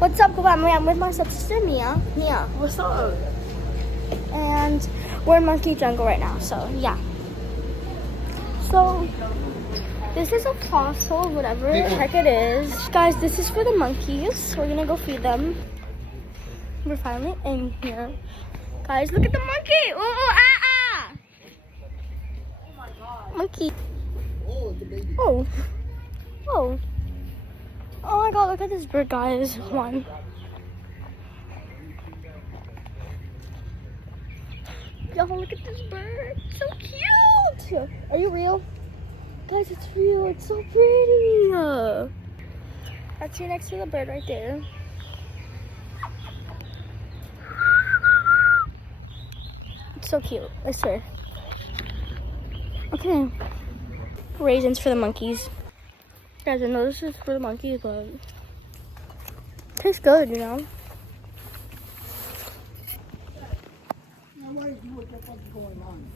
What's up, Kabami? I'm with my sister Mia. Mia. What's up? And we're in Monkey Jungle right now, so yeah. So this is a fossil, whatever the heck it is. Guys, this is for the monkeys. We're gonna go feed them. We're finally in here. Guys, look at the monkey! Oh, ah! Oh my god. Monkey. Oh, it's a baby. Oh. Oh. Oh my god, look at this bird, guys. One. Yo, look at this bird. So cute. Are you real? Guys, it's real. It's so pretty. That's you next to the bird right there. It's so cute. I swear. Okay. Raisins for the monkeys. Guys, I know this is for the monkeys, but it tastes good, you know? Now, what is what the fuck is going on?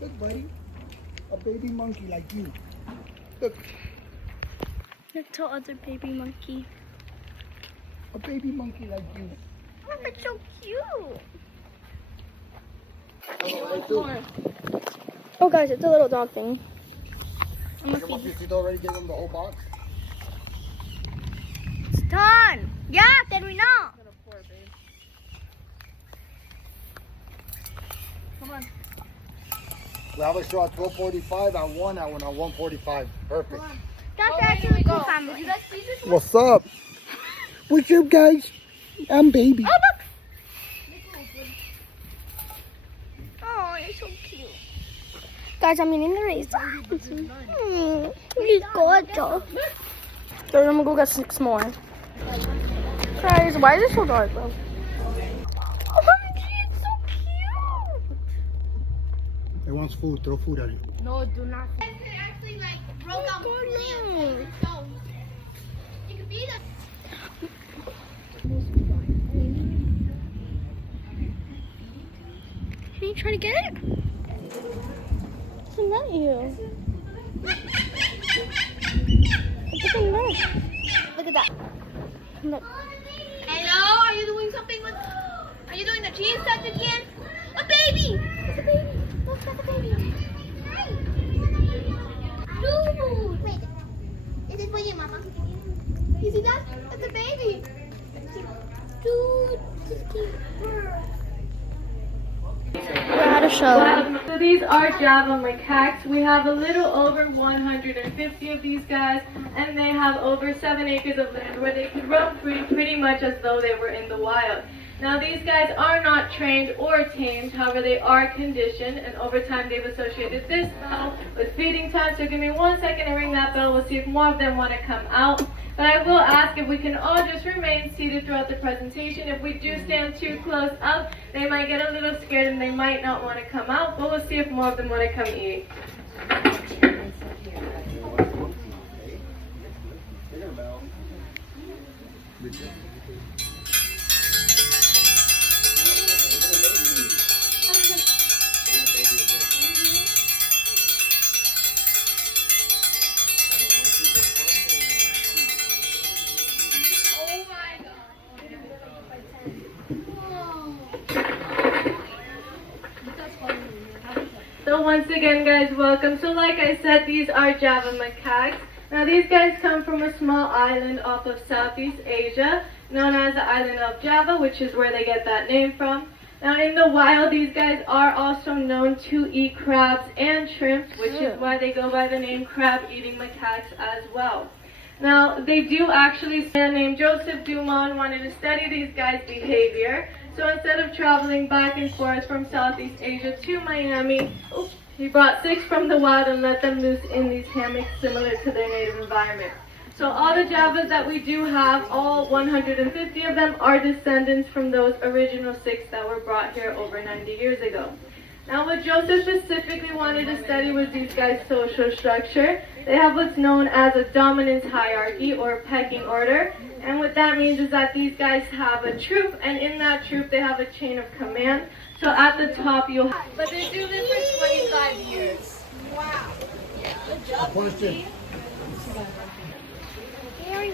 Look, buddy. A baby monkey like you. Look, Little other baby monkey. a baby monkey like you. Oh, it's so cute. Oh, Oh, guys, it's a little dog thing. I'm Pick gonna him up, feed you. you already gave him the whole box? It's done. Yeah, then we know. Come on. We have a show at 12:45. I won that one at 1:45. Perfect. That's actually cool family. What's up? What's up, guys? I'm baby. Oh, look. Oh, you're so cute. Guys, I'm eating the raisins. He's gorgeous. So I'm gonna go get 6 more. Guys, why is it so dark, bro? Oh, it's so cute. He wants food. Throw food at him. No, do not. Actually, like, broke out goodness. so you could be the. Can you try to get it? It's not you. Look at the neck. Look at that. Look. Hello, are you doing something with? Are you doing the cheese touch again? A baby! It's a baby. Look, that's a baby. Hi. Dude, wait. Is it for you, Mama? You see that? That's a baby. Dude, this is cute. We're at a show. So these are Java macaques. We have a little over 150 of these guys, and they have over 7 acres of land where they could roam free pretty much as though they were in the wild. Now these guys are not trained or tamed, however they are conditioned, and over time they've associated this bell with feeding time. So give me 1 second to ring that bell. We'll see if more of them want to come out. But I will ask if we can all just remain seated throughout the presentation. If we do stand too close up, they might get a little scared and they might not want to come out, but we'll see if more of them want to come eat. So once again, guys, welcome. So like I said, these are Java macaques. Now these guys come from a small island off of Southeast Asia, known as the island of Java, which is where they get that name from. Now in the wild, these guys are also known to eat crabs and shrimps, which is why they go by the name crab-eating macaques as well. Now they do actually, a man named Joseph Dumont wanted to study these guys' behavior. So instead of traveling back and forth from Southeast Asia to Miami, he brought 6 from the wild and let them loose in these hammocks similar to their native environment. So all the Javas that we do have, all 150 of them, are descendants from those original 6 that were brought here over 90 years ago. Now what Joseph specifically wanted to study was these guys' social structure. They have what's known as a dominance hierarchy or pecking order. And what that means is that these guys have a troop, and in that troop they have a chain of command. So at the top you'll have... But they do this for 25 years. Wow. Question. Very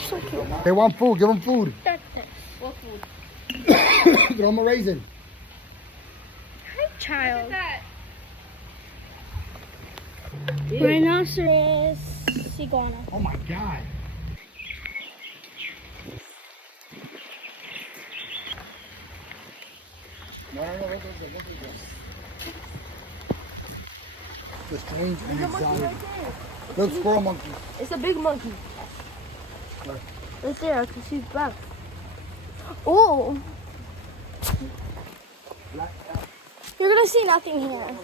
So cute. They want food. Give them food. What food? Throw them a raisin. Hi, child. That. Rhinoceros iguana. Oh my God. No, look. The strange and exotic. Look, squirrel monkey. It's a big monkey. Where? Right there, I can see his back. Oh! You're gonna see nothing here.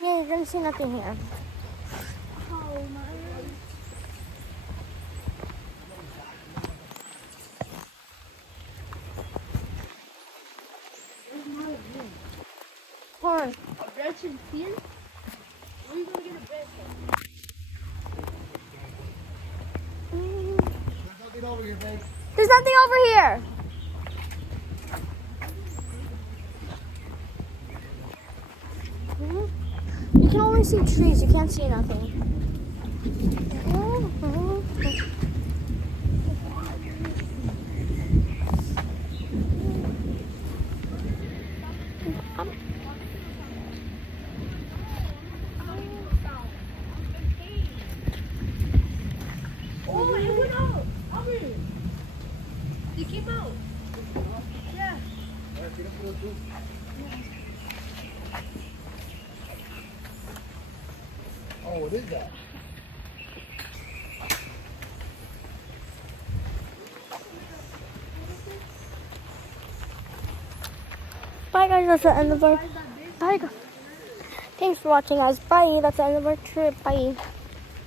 Yeah, you're gonna see nothing here. Oh my. Porn. That's in here? Where are you gonna get a bed There's nothing over here, babe. There's nothing over here. You can only see trees. You can't see nothing. Oh, it went out. Aubrey. They came out. Yeah. Oh, what is that? Bye guys, that's the end of our... Bye guys. Thanks for watching guys. Bye, that's the end of our trip. Bye.